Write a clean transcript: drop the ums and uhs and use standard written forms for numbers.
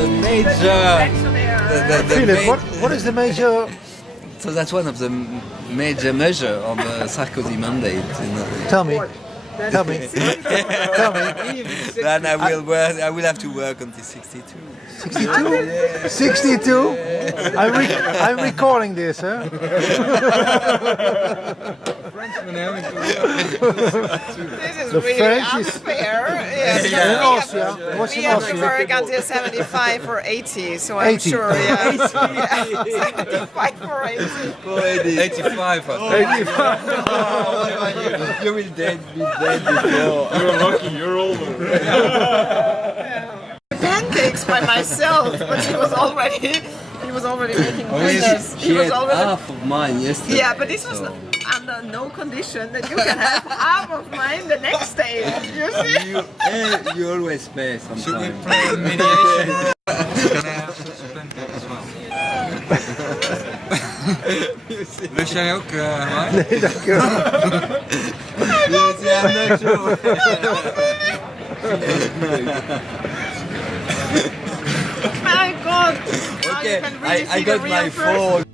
the major. Philip, what is the major? So that's one of the major measure of the Sarkozy mandate. You know. Tell me. Tell me. Then I will have to work until 62. 62? 62? I'm recording this, huh? This is The really French is- unfair. In Austria. What's We in have to Austria? work until 75 or 80, so I'm 80. sure, yeah. 75 or 80. 85. 85. You will be dead before. You're lucky, you're older. Pancakes by myself, but he was already making business. He was had already. half of mine yesterday. Yeah, but this was under no condition that you can have half of mine the next day. You see? You always pay sometimes. Should we play mediation? Can I have some pancakes as well? Lust jij ook, Mark? Nee, dankjewel. Yes, I'm not sure. My God! Now Okay, you can really I see got the my real person. phone.